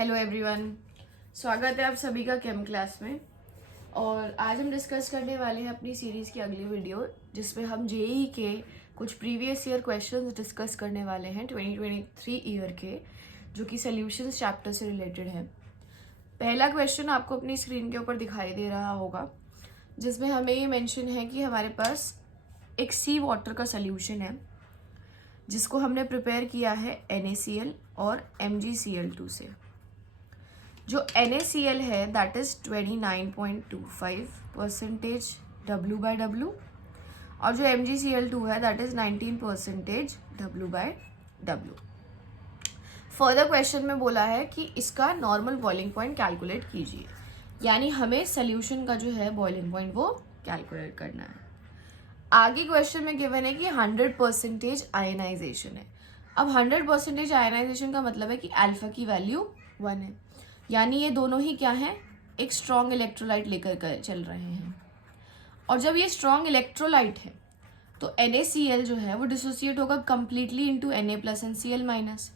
Hello everyone, स्वागत है आप सभी का केम क्लास में। और आज हम डिस्कस करने वाले हैं अपनी सीरीज़ की अगली वीडियो, जिसमें हम जेईई के कुछ प्रीवियस ईयर क्वेश्चंस डिस्कस करने वाले हैं 2023 ईयर के, जो कि सॉल्यूशंस चैप्टर से रिलेटेड है। पहला क्वेश्चन आपको अपनी स्क्रीन के ऊपर दिखाई दे रहा होगा, जिसमें हमें ये मेंशन है कि हमारे पास एक सी वाटर का सोल्यूशन है, जिसको हमने प्रिपेयर किया है NaCl और MgCl2 से। जो NaCl है दैट इज 29.25% W/W और जो MgCl2 है that is 19% W/W। Further question में बोला है कि इसका नॉर्मल बॉइलिंग पॉइंट कैलकुलेट कीजिए, यानी हमें सोल्यूशन का जो है बॉइलिंग पॉइंट वो कैलकुलेट करना है। आगे क्वेश्चन में गिवन है कि 100% आयनाइजेशन है। अब 100% आयनाइजेशन का मतलब है कि अल्फा की वैल्यू 1 है, यानी ये दोनों ही क्या हैं, एक स्ट्रॉन्ग इलेक्ट्रोलाइट लेकर चल रहे हैं। और जब ये स्ट्रॉन्ग इलेक्ट्रोलाइट है तो NaCl जो है वो डिसोसिएट होगा completely into Na plus and Cl minus,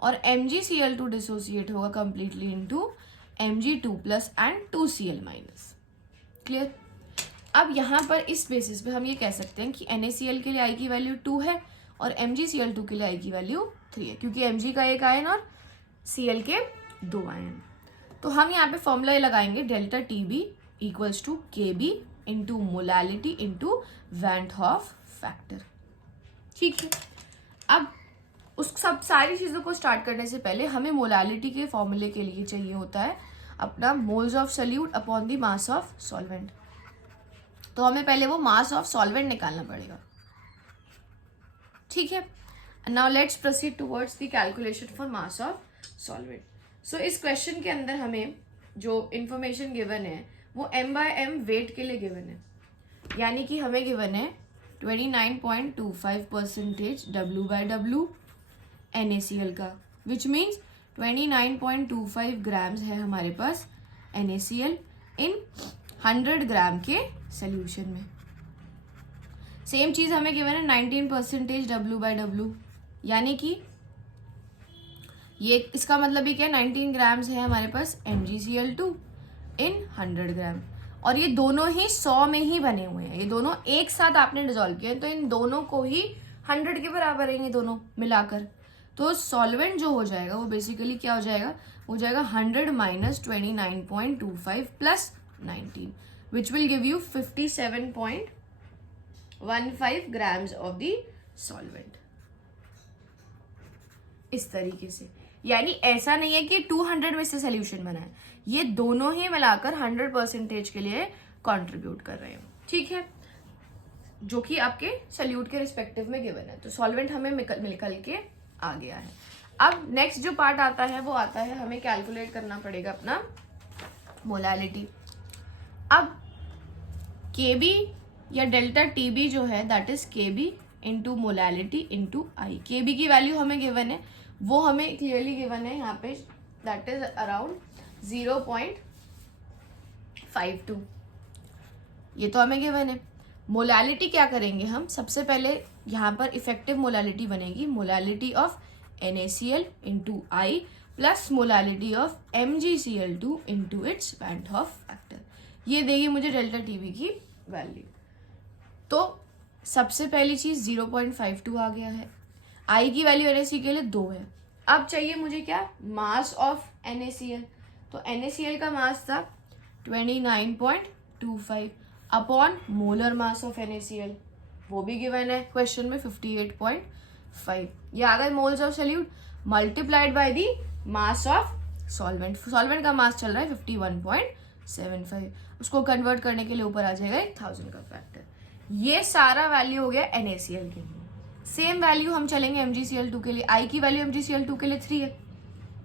और MgCl2 डिसोसिएट होगा completely into Mg2 plus and 2Cl minus. Clear? अब यहाँ पर इस बेसिस पे हम ये कह सकते हैं कि NaCl के लिए I की वैल्यू 2 है और MgCl2 के लिए I की वैल्यू 3 है, क्योंकि Mg का एक आयन और Cl के 2 आयन। तो हम यहाँ पे फॉर्मूला लगाएंगे delta TB equals to KB into molality into van't Hoff factor. ठीक है, अब उस सब सारी चीज़ों को स्टार्ट करने से पहले हमें मोलालिटी के फॉर्मूले के लिए चाहिए होता है अपना moles of solute upon the mass of solvent. तो हमें पहले वो मास ऑफ सॉल्वेंट निकालना पड़ेगा। ठीक है, now let's proceed towards the calculation for mass of solvent. So इस क्वेश्चन के अंदर हमें जो इंफॉर्मेशन गिवन है वो M/M वेट के लिए गिवन है, यानी कि हमें गिवन है 29.25% W/W NaCl का, विच मीन्स 29.25 ग्राम्स है हमारे पास NaCl इन 100 ग्राम के सोल्यूशन में। सेम चीज हमें गिवन है 19% W/W, यानी कि ये इसका मतलब ही क्या, 19 ग्राम्स है हमारे पास MgCl2 इन 100 ग्राम, और ये दोनों ही 100 में ही बने हुए हैं, ये दोनों एक साथ आपने डिसॉल्व किए, तो इन दोनों को ही 100 के बराबर है ये दोनों मिलाकर। तो सॉल्वेंट जो हो जाएगा वो बेसिकली क्या हो जाएगा, हो जाएगा 100 minus 29.25 plus 19, which will give you 57.15 grams of the solvent। इस तरीके से, यानी ऐसा नहीं है कि 200 में से सोल्यूशन बना है, ये दोनों ही मिलाकर 100% के लिए कंट्रीब्यूट कर रहे हैं। ठीक है, जो कि आपके सोल्यूट के रिस्पेक्टिव में गिवन है। तो सॉल्वेंट हमें निकल के आ गया है। अब नेक्स्ट जो पार्ट आता है वो आता है हमें कैलकुलेट करना पड़ेगा अपना मोलालिटी। अब KB या डेल्टा TB जो है that is KB into molality into I। KB की वैल्यू हमें गिवन है, वो हमें क्लियरली गिवन है यहाँ पे, दैट इज अराउंड 0.52, ये तो हमें गिवन है। मोलालिटी क्या करेंगे हम, सबसे पहले यहाँ पर इफेक्टिव मोलालिटी बनेगी molality of NaCl into I plus molality of MgCl2 into its van't Hoff factor, ये देगी मुझे डेल्टा TB की वैल्यू। तो सबसे पहली चीज 0.52 आ गया है, I की वैल्यू NaCl के लिए 2 है। अब चाहिए मुझे क्या, मास ऑफ NaCl। तो NaCl का मास था 29.25 upon molar mass of NaCl, वो भी गिवन है क्वेश्चन में 58.5। ये आ गए moles of solute multiplied by the mass of solvent. Solvent का मास चल रहा है 51.75, उसको कन्वर्ट करने के लिए ऊपर आ जाएगा 1000 का फैक्टर। ये सारा वैल्यू हो गया NaCl के लिए। सेम वैल्यू हम चलेंगे MgCl2 के लिए। I की वैल्यू MgCl2 के लिए 3 है,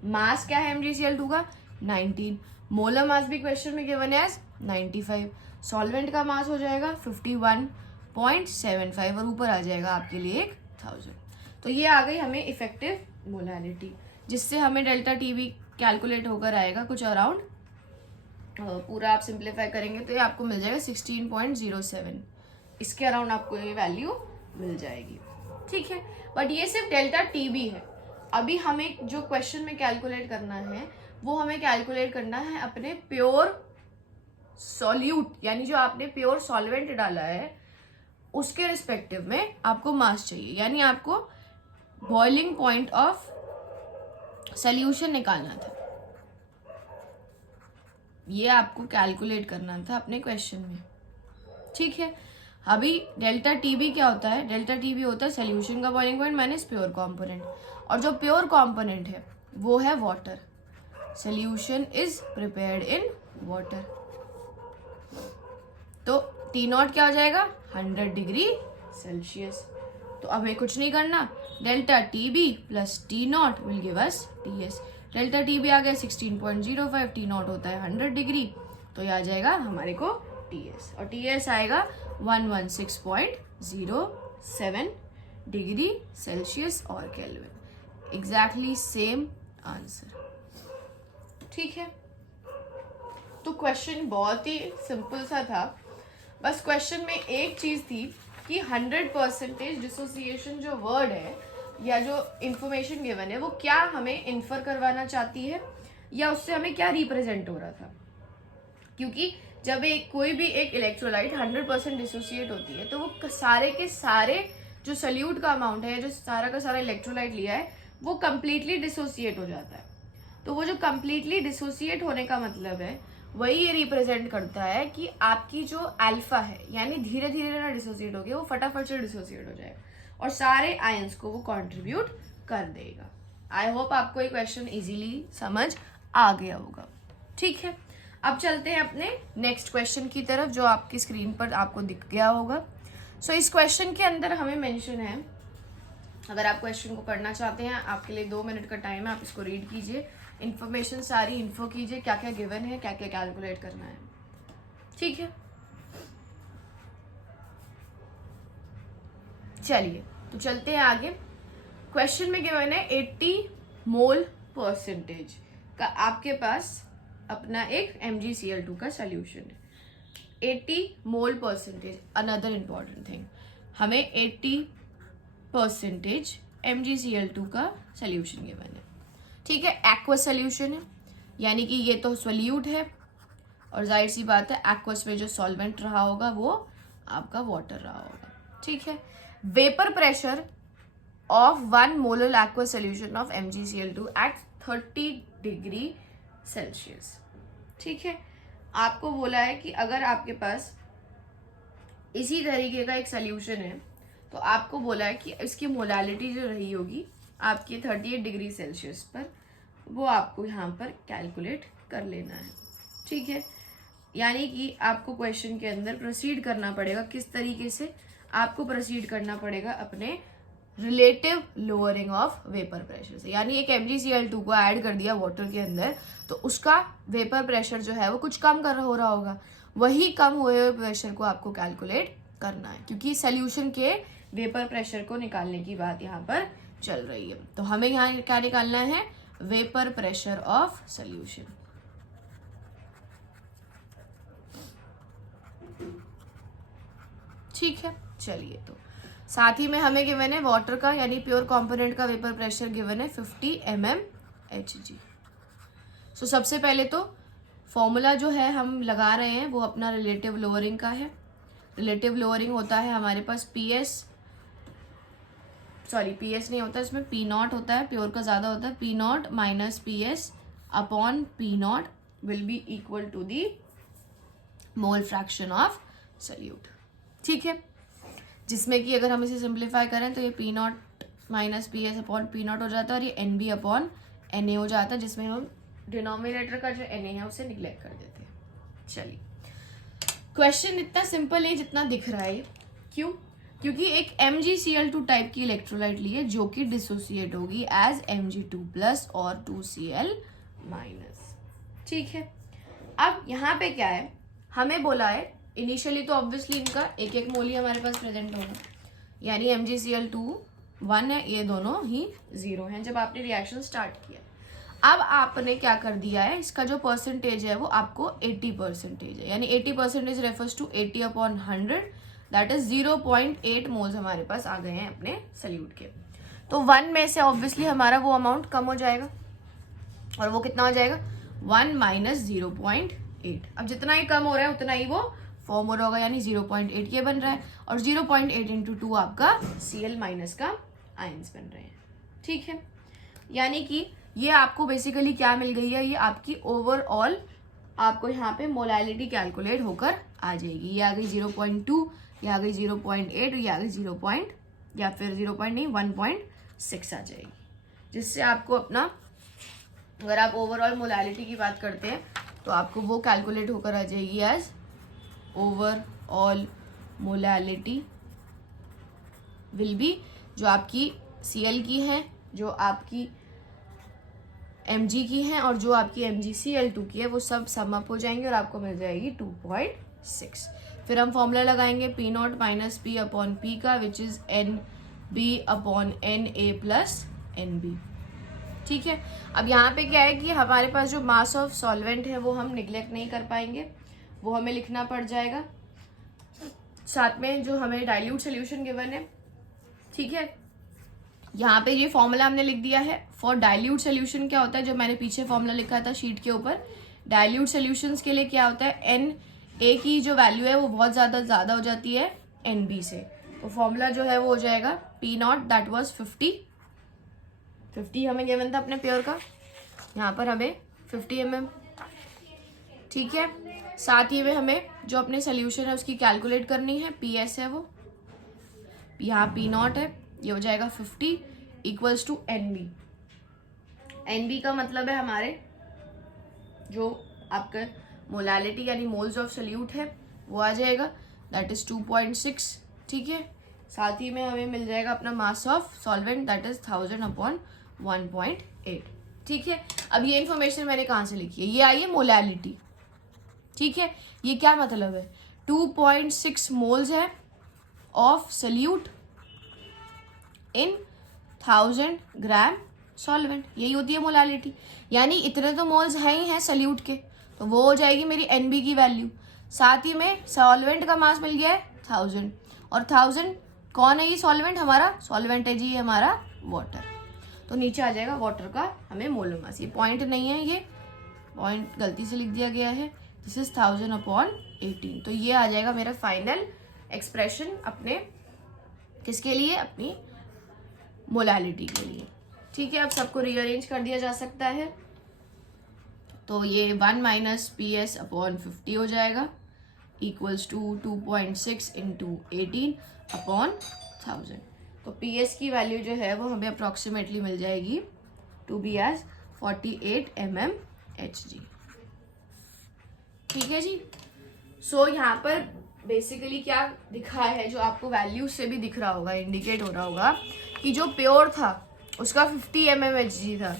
मास क्या है MgCl2 का 19, मोलर मास भी क्वेश्चन में गिवन है 95, सॉल्वेंट का मास हो जाएगा 51.75 और ऊपर आ जाएगा आपके लिए 1000। तो ये आ गई हमें इफेक्टिव मोलालिटी, जिससे हमें डेल्टा TB कैलकुलेट होकर आएगा कुछ अराउंड, पूरा आप सिंप्लीफाई करेंगे तो ये आपको मिल जाएगा 16.07, इसके अराउंड आपको ये वैल्यू मिल जाएगी। ठीक है, बट ये सिर्फ डेल्टा TB है, अभी हमें जो क्वेश्चन में कैलकुलेट करना है वो हमें कैलकुलेट करना है अपने प्योर सॉल्यूट, यानी जो आपने प्योर सॉल्वेंट डाला है उसके रिस्पेक्टिव में आपको मास चाहिए, यानी आपको बॉइलिंग पॉइंट ऑफ सॉल्यूशन निकालना था। ये आपको कैलकुलेट करना था अपने क्वेश्चन में, ठीक है। अभी डेल्टा टी बी क्या होता है? डेल्टा टी बी होता है सॉल्यूशन का boiling point minus pure component, और जो प्योर कंपोनेंट है वो है water. Solution is prepared in water, तो टी नॉट क्या हो जाएगा? 100 डिग्री सेल्सियस। तो हमें कुछ नहीं करना, delta T B plus T not will give us T S. Delta T B आ गया 16.05, टी नॉट होता है 100 डिग्री, तो ये आ जाएगा हमारे को टी एस, और टी एस आएगा 116.07 डिग्री सेल्सियस और केल्विन। एग्जैक्टली सेम आंसर, ठीक है। तो क्वेश्चन बहुत ही सिंपल सा था, बस क्वेश्चन में एक चीज थी कि 100% डिसोसिएशन जो वर्ड है या जो इंफॉर्मेशन गिवन है वो क्या हमें इन्फर करवाना चाहती है या उससे हमें क्या रिप्रेजेंट हो रहा था। क्योंकि जब कोई भी एक इलेक्ट्रोलाइट 100% डिसोसिएट होती है तो वो सारे के सारे जो सल्यूट का अमाउंट है, जो सारा का सारा इलेक्ट्रोलाइट लिया है, वो कंप्लीटली डिसोसिएट हो जाता है। तो वो जो कंप्लीटली डिसोसिएट होने का मतलब है वही ये रिप्रेजेंट करता है कि आपकी जो अल्फा है, यानी धीरे धीरे ना डिसोसिएट होगी, वो फटाफट से डिसोसिएट हो जाएगा और सारे आयंस को वो कंट्रीब्यूट कर देगा। आई होप आपको ये क्वेश्चन इजीली समझ आ गया होगा, ठीक है। अब चलते हैं अपने नेक्स्ट क्वेश्चन की तरफ जो आपकी स्क्रीन पर आपको दिख गया होगा। सो इस क्वेश्चन के अंदर हमें मेंशन है, अगर आप क्वेश्चन को पढ़ना चाहते हैं, आपके लिए 2 मिनट का टाइम है, आप इसको रीड कीजिए, इन्फॉर्मेशन सारी इन्फो कीजिए, क्या क्या गिवन है, क्या क्या कैलकुलेट करना है, ठीक है। चलिए तो चलते हैं आगे। क्वेश्चन में गिवन है 80 मोल परसेंटेज का आपके पास अपना एक MgCl2 का सॉल्यूशन है। 80 मोल परसेंटेज, अनदर इंपॉर्टेंट थिंग, हमें 80% MgCl2 का सॉल्यूशन गिवन है, ठीक है। एक्वस सॉल्यूशन है, यानी कि ये तो सोल्यूट है और जाहिर सी बात है एक्वस में जो सॉल्वेंट रहा होगा वो आपका वाटर रहा होगा, ठीक है। Vapour pressure of 1 molar aqueous solution of MgCl2 at 30 degree Celsius, ठीक है। आपको बोला है कि अगर आपके पास इसी तरीके का एक सॉल्यूशन है तो आपको बोला है कि इसकी मोलालिटी जो रही होगी आपकी 38 डिग्री सेल्सियस पर, वो आपको यहाँ पर कैलकुलेट कर लेना है, ठीक है। यानी कि आपको क्वेश्चन के अंदर प्रोसीड करना पड़ेगा, किस तरीके से आपको प्रोसीड करना पड़ेगा अपने relative lowering of vapour pressure से। यानी एक MgCl2 को ऐड कर दिया वाटर के अंदर तो उसका वेपर प्रेशर जो है वो कुछ कम हो रहा होगा, वही कम हुए हुए प्रेशर को आपको कैलकुलेट करना है, क्योंकि सॉल्यूशन के वेपर प्रेशर को निकालने की बात यहाँ पर चल रही है। तो हमें यहाँ क्या निकालना है? वेपर प्रेशर ऑफ सॉल्यूशन, ठीक है। चलिए तो साथ ही में हमें गिवन है वाटर का, यानी प्योर कंपोनेंट का वेपर प्रेशर गिवन है 50 mmHg। सो सबसे पहले तो फॉर्मूला जो है हम लगा रहे हैं वो अपना रिलेटिव लोअरिंग का है। रिलेटिव लोअरिंग होता है हमारे पास पीएस नहीं होता, इसमें पी नॉट होता है, प्योर का ज़्यादा होता है, P naught minus P S upon P naught will be equal to the mole fraction of solute, ठीक है। जिसमें कि अगर हम इसे सिंप्लीफाई करें तो ये P naught minus P S upon P naught हो जाता है और ये N B upon N A हो जाता है, जिसमें हम डिनोमिनेटर का जो एन ए है उसे निग्लेक्ट कर देते हैं। चलिए, क्वेश्चन इतना सिंपल है जितना दिख रहा है। क्यों? क्योंकि एक MgCl2 टाइप की इलेक्ट्रोलाइट ली है जो कि डिसोसिएट होगी एज Mg2+ और 2Cl-, ठीक है। अब यहाँ पे क्या है, हमें बोला है इनिशियली तो ऑब्वियसली इनका एक एक मोल ही हमारे पास प्रेजेंट होगा, यानी MgCl2 1 है, ये दोनों ही 0 हैं जब आपने रिएक्शन स्टार्ट किया। अब आपने क्या कर दिया है, इसका जो परसेंटेज है वो आपको 80% है, यानी 80% refers to 80/100, that is 0.8 moles हमारे पास आ गए हैं अपने सल्यूट के। तो 1 में से ऑब्वियसली हमारा वो अमाउंट कम हो जाएगा, और वो कितना हो जाएगा 1 माइनस 0.8। अब जितना ही कम हो रहा है उतना ही वो फॉर्म हो रहा होगा, यानी 0.8 ये बन रहा है, और 0.8 इंटू 2 आपका Cl माइनस का आयंस बन रहे हैं। ठीक है, यानी कि ये आपको बेसिकली क्या मिल गई है, ये आपकी ओवरऑल आपको यहाँ पे मोलैलिटी कैलकुलेट होकर आ जाएगी। ये आ गई 0.2, ये आ गई 0.8, ये आ गई 0. या फिर 1.6 आ जाएगी, जिससे आपको अपना, अगर आप ओवरऑल मोलैलिटी की बात करते हैं तो आपको वो कैलकुलेट होकर आ जाएगी as overall molality will be, जो आपकी Cl की है, जो आपकी Mg की है, और जो आपकी MgCl2 की है, वो सब सम अप हो जाएंगे और आपको मिल जाएगी 2.6। फिर हम फॉर्मूला लगाएंगे P0 minus P upon P का, which is NB upon NA plus NB। ठीक है, अब यहाँ पे क्या है कि हमारे पास जो मास ऑफ सॉल्वेंट है वो हम निग्लेक्ट नहीं कर पाएंगे, वो हमें लिखना पड़ जाएगा। साथ में जो हमें डाइल्यूट सोल्यूशन गिवन है, ठीक है, यहाँ पे ये फॉर्मूला हमने लिख दिया है। फॉर डाइल्यूट सोल्यूशन क्या होता है, जो मैंने पीछे फॉर्मूला लिखा था शीट के ऊपर, डाइल्यूट सोल्यूशंस के लिए क्या होता है, NA की जो वैल्यू है वो बहुत ज़्यादा हो जाती है NB से। तो फॉर्मूला जो है वो हो जाएगा P0 दैट वाज 50 हमें गिवन था अपने प्योर का, यहाँ पर हमें 50 mm। ठीक है, साथ ही में हमें जो अपने सोल्यूशन है उसकी कैलकुलेट करनी है, PS है वो, यहाँ P0 है, ये हो जाएगा 50 इक्वल्स टू NB। NB का मतलब है हमारे जो आपका मोलैलिटी यानी मोल्स ऑफ सोल्यूट है वो आ जाएगा, दैट इज 2.6। ठीक है, साथ ही में हमें मिल जाएगा अपना मास of solvent that is 1000 upon 1.8। ठीक है, अब ये इन्फॉर्मेशन मैंने कहाँ से लिखी है, ये आई है मोलैलिटी। ठीक है, ये क्या मतलब है, 2.6 मोल्स है of solute in 1000 gram solvent, यही होती है मोलैलिटी। यानी इतने तो मोल्स हैं ही हैं सोल्यूट के, तो वो हो जाएगी मेरी NB की वैल्यू। साथ ही में सॉल्वेंट का मास मिल गया है 1000, और 1000 कौन है, ये सॉल्वेंट हमारा सॉल्वेंट है जी हमारा वाटर। तो नीचे आ जाएगा वाटर का हमें मोलर मास, ये पॉइंट नहीं है, ये पॉइंट गलती से लिख दिया गया है, दिस इज 1000 अपॉन 18। तो ये आ जाएगा मेरा फाइनल एक्सप्रेशन अपने किसके लिए, अपनी मोलैलिटी के लिए। ठीक है, अब सबको रीअरेंज कर दिया जा सकता है, तो ये 1 माइनस PS अपॉन 50 हो जाएगा इक्वल्स टू 2.6 इंटू 18 अपॉन 1000। तो PS की वैल्यू जो है वो हमें अप्रॉक्सीमेटली मिल जाएगी टू बी एज 48 mmHg। ठीक है जी, सो यहाँ पर बेसिकली क्या दिखा है, जो आपको वैल्यू से भी दिख रहा होगा, इंडिकेट हो रहा होगा कि जो प्योर था उसका 50 mmHg था,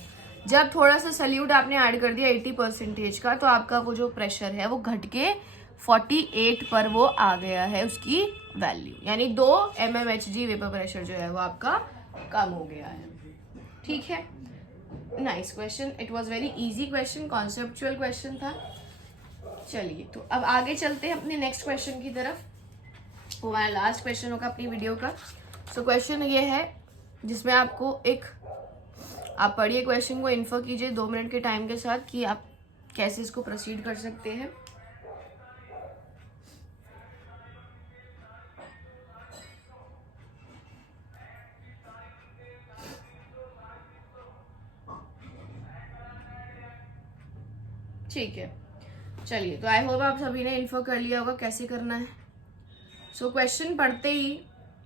जब थोड़ा सा सल्यूट आपने ऐड कर दिया 80% का, तो आपका वो जो प्रेशर है वो घट के 48 पर वो आ गया है उसकी वैल्यू, यानी 2 mmHg वेपर प्रेशर जो है वो आपका कम हो गया है। ठीक है, nice question, it was very easy question, conceptual question था। चलिए, तो अब आगे चलते हैं अपने नेक्स्ट क्वेश्चन की तरफ, वो हमारा लास्ट क्वेश्चन होगा अपनी वीडियो का। सो क्वेश्चन ये है जिसमें आपको एक, आप पढ़िए क्वेश्चन को, इन्फो कीजिए 2 मिनट के टाइम के साथ कि आप कैसे इसको प्रोसीड कर सकते हैं। ठीक है, चलिए, तो आई होप आप सभी ने इन्फो कर लिया होगा कैसे करना है। सो क्वेश्चन पढ़ते ही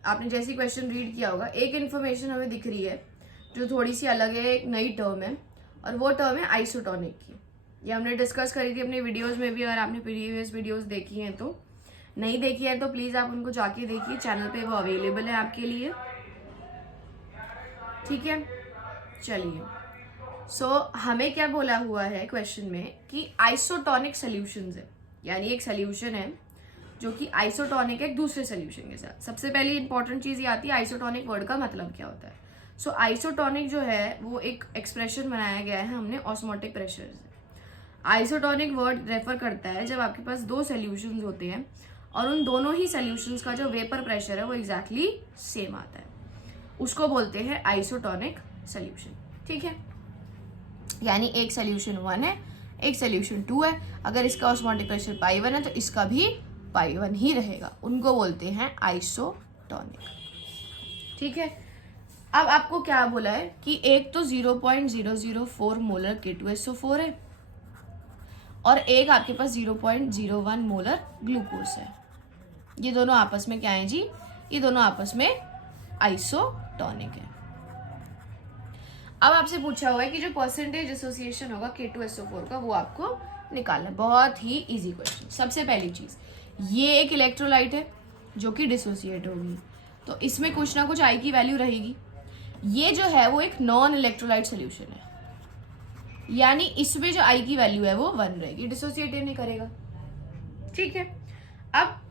आपने जैसे क्वेश्चन रीड किया होगा, एक इन्फॉर्मेशन हमें दिख रही है जो थोड़ी सी अलग है, एक नई टर्म है, और वो टर्म है आइसोटोनिक की। ये हमने डिस्कस करी थी अपने वीडियोस में भी, अगर आपने प्रीवियस वीडियोस देखी हैं तो, नहीं देखी है तो प्लीज़ आप उनको जाके देखिए, चैनल पे वो अवेलेबल है आपके लिए। ठीक है, चलिए, सो हमें क्या बोला हुआ है क्वेश्चन में कि आइसोटोनिक सोल्यूशंस है, यानी एक सोल्यूशन है जो कि आइसोटोनिक है एक दूसरे सोल्यूशन के साथ। सबसे पहले इंपॉर्टेंट चीज़ ये आती है आइसोटोनिक वर्ड का मतलब क्या होता है। सो आइसोटोनिक जो है वो एक एक्सप्रेशन बनाया गया है हमने ऑस्मोटिक प्रेशर से। आइसोटोनिक वर्ड रेफर करता है जब आपके पास 2 सोल्यूशंस होते हैं और उन दोनों ही सोल्यूशंस का जो वेपर प्रेशर है वो एग्जैक्टली सेम आता है। उसको बोलते हैं आइसोटोनिक सोल्यूशन। ठीक है, यानी एक सोल्यूशन 1 है, एक सोल्यूशन 2 है। अगर इसका ऑस्मोटिक प्रेशर पाई 1 है तो इसका भी पाई 1 ही रहेगा, उनको बोलते हैं आइसोटोनिक। ठीक है, अब आपको क्या बोला है कि एक तो 0.004 मोलर K2SO4 है और एक आपके पास 0.01 मोलर ग्लूकोज है। ये दोनों आपस में क्या है जी? ये दोनों आपस में आइसोटोनिक है। अब आपसे पूछा हुआ है कि जो परसेंटेज एसोसिएशन होगा K2SO4 का वो आपको निकालना है। बहुत ही इजी क्वेश्चन। सबसे पहली चीज, ये एक इलेक्ट्रोलाइट है जो कि डिसोसिएट होगी, तो इसमें कुछ ना कुछ आई की वैल्यू रहेगी। ये जो है वो एक नॉन इलेक्ट्रोलाइट सोल्यूशन है, यानी इसमें जो आई की वैल्यू है वो 1 रहेगी, डिसोसिएट नहीं करेगा। ठीक है, अब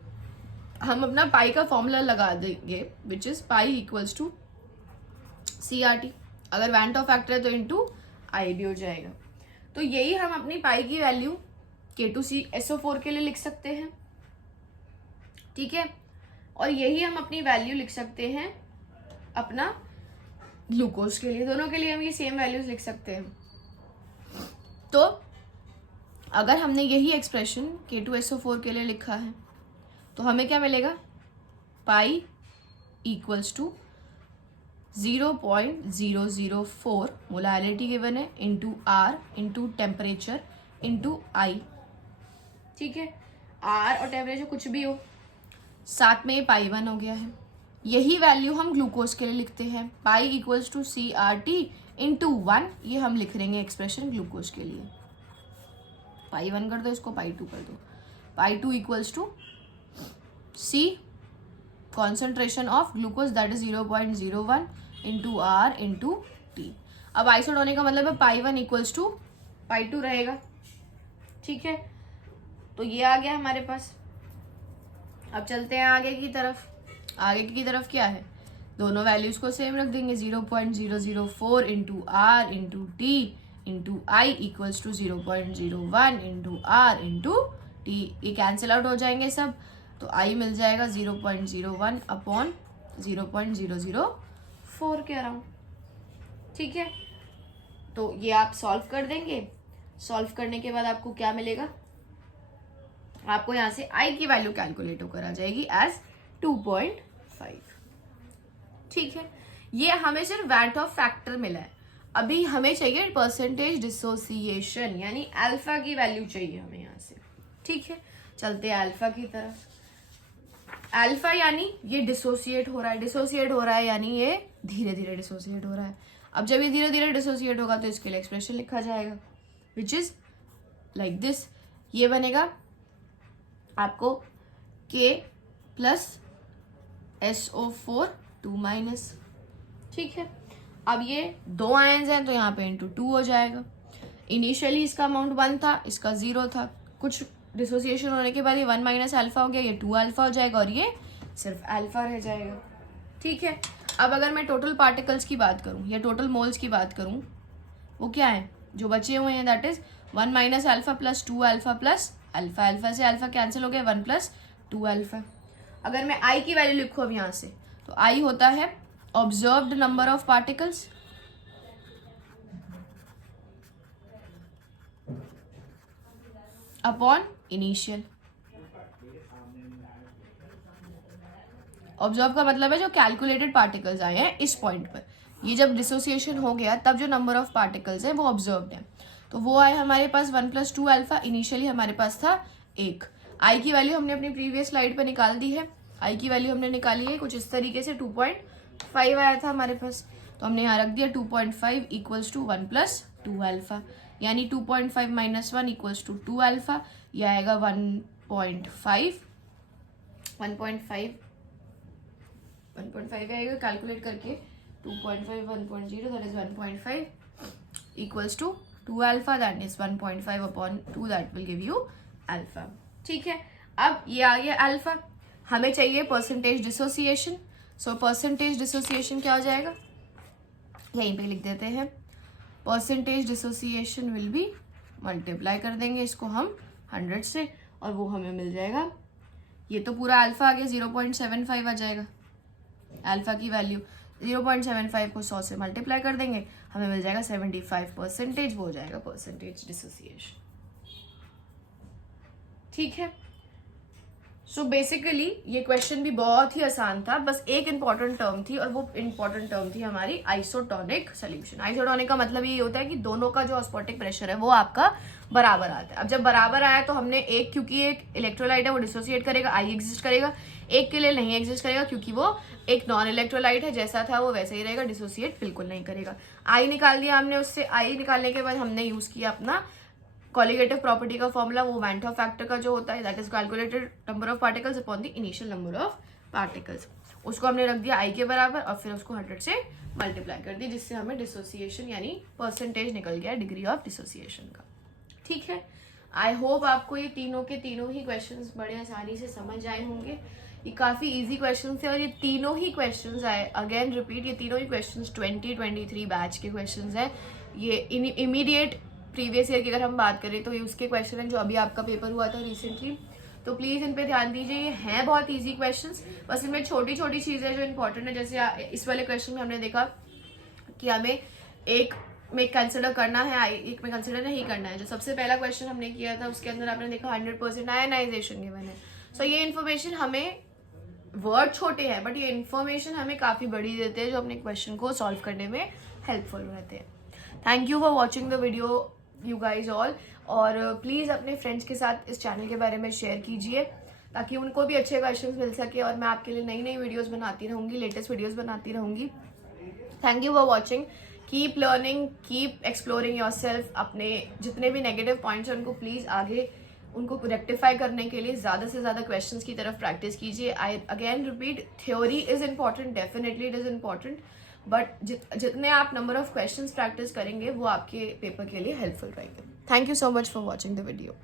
हम अपना पाई का फॉर्मूला लगा देंगे, which is pi equals to CRT। अगर वैन ऑफ फैक्टर है तो इनटू आई भी हो जाएगा। तो यही हम अपनी पाई की वैल्यू K2SO4 के लिए लिख सकते हैं। ठीक है, और यही हम अपनी वैल्यू लिख सकते हैं अपना ग्लूकोज के लिए। दोनों के लिए हम ये सेम वैल्यूज लिख सकते हैं। तो अगर हमने यही एक्सप्रेशन K2SO4 के लिए लिखा है तो हमें क्या मिलेगा? Pi equals to 0.004 molarity given है into R into temperature into I. ठीक है, आर और टेम्परेचर कुछ भी हो, साथ में ये पाई 1 हो गया है। यही वैल्यू हम ग्लूकोज के लिए लिखते हैं, pi equals to CRT into 1। ये हम लिख देंगे एक्सप्रेशन ग्लूकोज के लिए। पाई 1 कर दो, इसको पाई 2 कर दो। Pi 2 equals to C concentration of glucose that is 0.01 into R into T। अब आइसोटोनिक का मतलब है पाई 1 इक्वल्स टू पाई 2 रहेगा। ठीक है, तो ये आ गया हमारे पास। अब चलते हैं आगे की तरफ। आगे की तरफ क्या है? दोनों वैल्यूज को सेम रख देंगे, 0.004 into R into T into I equals to 0.01 into R into T। ये कैंसिल आउट हो जाएंगे सब, तो आई मिल जाएगा 0.01 अपॉन 0.004 के अराउंड। ठीक है, तो ये आप सॉल्व कर देंगे। सॉल्व करने के बाद आपको क्या मिलेगा? आपको यहाँ से आई की वैल्यू कैलकुलेट होकर आ जाएगी एज 2.5। ठीक है, ये हमें सिर्फ वैट ऑफ फैक्टर मिला है। अभी हमें चाहिए परसेंटेज डिसोसिएशन, यानी अल्फा की वैल्यू चाहिए हमें यहाँ से। ठीक है, चलते हैं अल्फा की तरफ। अल्फा यानी ये डिसोसिएट हो रहा है। डिसोसिएट हो रहा है यानी ये धीरे धीरे डिसोसिएट हो रहा है। अब जब ये धीरे धीरे डिसोसिएट होगा तो इसके लिए एक्सप्रेशन लिखा जाएगा, विच इज लाइक दिस। ये बनेगा आपको K प्लस SO4 2-। ठीक है, अब ये 2 आयन्स हैं तो यहाँ पे इंटू 2 हो जाएगा। इनिशियली इसका अमाउंट 1 था, इसका 0 था। कुछ डिसोसिएशन होने के बाद ये 1 माइनस अल्फा हो गया, ये 2 अल्फा हो जाएगा और ये सिर्फ अल्फा रह जाएगा। ठीक है, अब अगर मैं टोटल पार्टिकल्स की बात करूँ या टोटल मोल्स की बात करूँ, वो क्या है जो बचे हुए हैं? That is 1 minus alpha plus 2 alpha plus alpha. Alpha से अल्फा कैंसिल हो गया, 1 प्लस 2 अल्फा। अगर मैं आई की वैल्यू लिखूँ अब यहाँ से, तो आई होता है observed number of particles upon initial. Observe का मतलब है जो कैलकुलेटेड पार्टिकल्स आए हैं इस पॉइंट पर। ये जब डिसोसिएशन हो गया तब जो नंबर ऑफ पार्टिकल्स है वो ऑब्जर्व्ड है, तो वो आए हमारे पास 1 प्लस 2 अल्फा। इनिशियली हमारे पास था 1। आई की वैल्यू हमने अपनी प्रीवियस स्लाइड पर निकाल दी है। आई की वैल्यू हमने निकाली है कुछ इस तरीके से, 2.5 आया था हमारे पास, तो हमने यहाँ रख दिया 2.5 इक्वल्स टू 1 प्लस 2 अल्फा, यानी 2.5 माइनस 1 इक्वल्स टू 2 अल्फा। यह आएगा 1.5 आएगा कैलकुलेट करके। 2.5 1.0 that is 1.5 equals to 2 alpha, that is 1.5 upon 2, that will give you alpha. ठीक है, अब ये आ गया अल्फा। हमें चाहिए percentage dissociation. So percentage dissociation क्या हो जाएगा? यहीं पे लिख देते हैं, percentage dissociation will be, multiply कर देंगे इसको हम 100 से और वो हमें मिल जाएगा, ये तो पूरा अल्फा आ गया 0.75 आ जाएगा अल्फा की वैल्यू। 0.75 को 100 से मल्टीप्लाई कर देंगे, हमें मिल जाएगा 75%, वो हो जाएगा परसेंटेज डिसोसिएशन। ठीक है, सो बेसिकली ये क्वेश्चन भी बहुत ही आसान था, बस एक इंपॉर्टेंट टर्म थी और वो इंपॉर्टेंट टर्म थी हमारी आइसोटोनिक सोल्यूशन। आइसोटोनिक का मतलब ये होता है कि दोनों का जो ऑस्मोटिक प्रेशर है वो आपका बराबर आता है। अब जब बराबर आया तो हमने एक, क्योंकि एक इलेक्ट्रोलाइट है वो डिसोसिएट करेगा, आई एग्जिस्ट करेगा, एक के लिए नहीं एग्जिस्ट करेगा क्योंकि वो एक नॉन इलेक्ट्रोलाइट है, जैसा था वो वैसे ही रहेगा, डिसोसिएट बिल्कुल नहीं करेगा। आई निकाल दिया हमने उससे, आई निकालने के बाद हमने यूज किया अपना कॉलिगेटिव प्रॉपर्टी का फॉर्मूला, वो वैन हॉफ फैक्टर का जो होता है, that is calculated number of particles upon the initial number of particles. उसको हमने रख दिया आई के बराबर और फिर उसको 100 से मल्टीप्लाई कर दी, जिससे हमें डिसोसिएशन यानी परसेंटेज निकल गया डिग्री ऑफ डिसोसिएशन का। ठीक है, आई होप आपको ये तीनों के तीनों ही क्वेश्चंस बड़े आसानी से समझ आए होंगे। ये काफी इजी क्वेश्चंस थे और ये तीनों ही क्वेश्चंस आए, अगेन रिपीट, ये तीनों ही क्वेश्चंस 2023 बैच के क्वेश्चंस हैं। ये इमीडिएट प्रीवियस ईयर की अगर हम बात करें तो ये उसके क्वेश्चन हैं जो अभी आपका पेपर हुआ था रिसेंटली, तो प्लीज इन पे ध्यान दीजिए। ये हैं बहुत इजी क्वेश्चंस, बस इनमें छोटी छोटी चीजें जो इंपॉर्टेंट है, जैसे इस वाले क्वेश्चन में हमने देखा कि हमें एक में कंसिडर करना है, एक में कंसिडर नहीं करना है। जो सबसे पहला क्वेश्चन हमने किया था उसके अंदर आपने देखा 100% आयनाइजेशन गिवन है। सो ये इन्फॉर्मेशन हमें, वर्ड छोटे हैं बट ये इन्फॉर्मेशन हमें काफी बड़ी देते हैं जो अपने क्वेश्चन को सॉल्व करने में हेल्पफुल रहते हैं। Thank you for watching the video you guys all, और प्लीज अपने फ्रेंड्स के साथ इस चैनल के बारे में शेयर कीजिए ताकि उनको भी अच्छे क्वेश्चंस मिल सके और मैं आपके लिए नई नई वीडियोस बनाती रहूंगी, लेटेस्ट वीडियोस बनाती रहूंगी। Thank you for watching, keep learning, keep exploring yourself. अपने जितने भी नेगेटिव पॉइंट्स हैं उनको प्लीज आगे उनको रेक्टिफाई करने के लिए ज़्यादा से ज़्यादा क्वेश्चंस की तरफ प्रैक्टिस कीजिए। I again repeat, theory is important, definitely it is important, but जितने आप नंबर ऑफ क्वेश्चंस प्रैक्टिस करेंगे वो आपके पेपर के लिए हेल्पफुल रहेंगे। Thank you so much for watching the video.